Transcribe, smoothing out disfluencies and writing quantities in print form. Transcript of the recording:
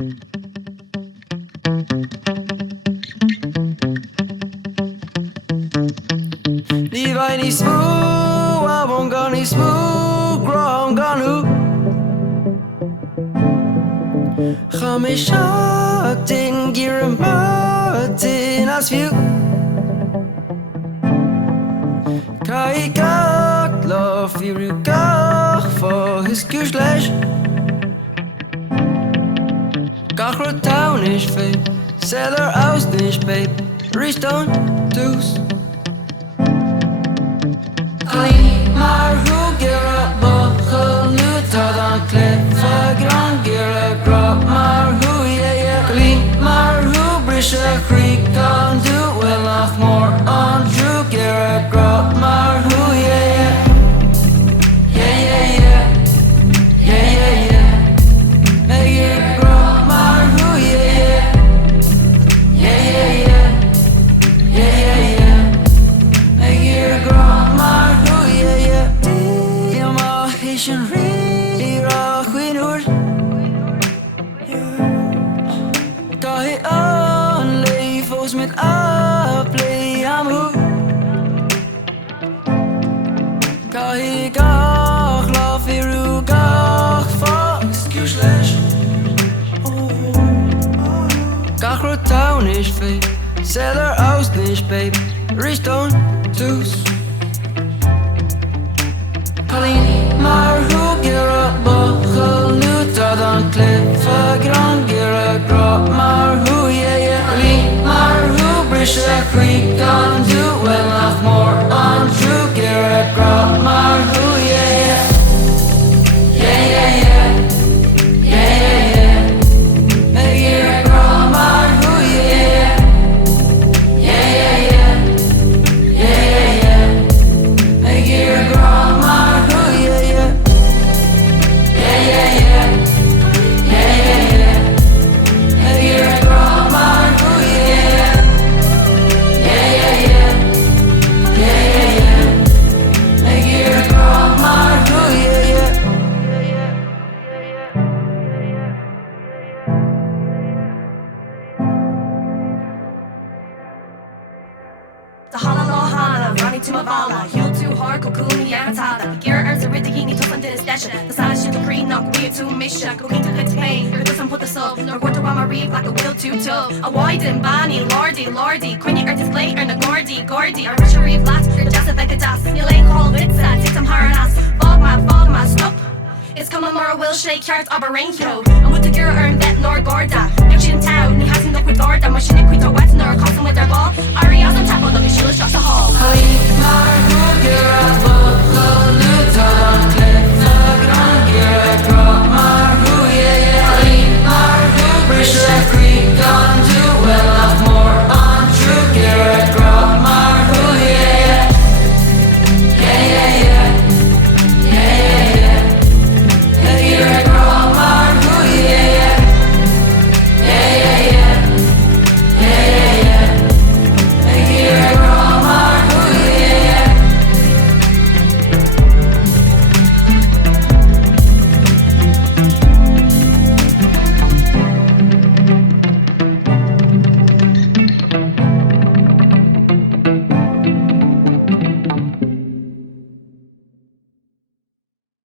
Ní bhaid ní smú bhn gan ní smú gram ganú Cha mé seachtain gur an mátain as fiú Ca gach lá fiú gach fá hiscúis leis Gach ru town is fé Seller aus níos babe Restone tús Clean mar hu gira bachel nu tad an cliff a gran gira grab mar hu yeah Clean mar hu brisha creek can do well nach more on true gira grab mar hu yeah Make it grab mar hu yeah Make it grab mar hu yeah Di ma hishin ri ra chwinwr Gahi an leif os mit a play am hu Gahi gach la firu gach fa excuse leis Gach ru town is fé Seller aus níos babe Restone tús Colleen mar hu gira bachel nu tad an cliff a gran gira grab mar hu yeah Colleen mar hu brisha creek can do well nach more on true gira grab mar hu yeah Make it grab mar hu yeah Make it grab mar hu yeah Make it grab mar hu yeah Make it grab mar hu yeah The Lohana, running to Mavala, you too hard, cocoon, Yamatada. The gear earns a riddigini to something is dasher. The size shit the green knock weird to mission. Cooking to the pain, or doesn't put the soap, nor go to my reef like a wheel too tough. A widen, Bonnie, Lordy, Queen or display, earn a Gordy, or Russia reef, last, you're just a vegetas. You lay call with that, take some hard ass. Fog my, stop. It's coming more, will shake, cards, aber rain, yo. And with the gear earn that.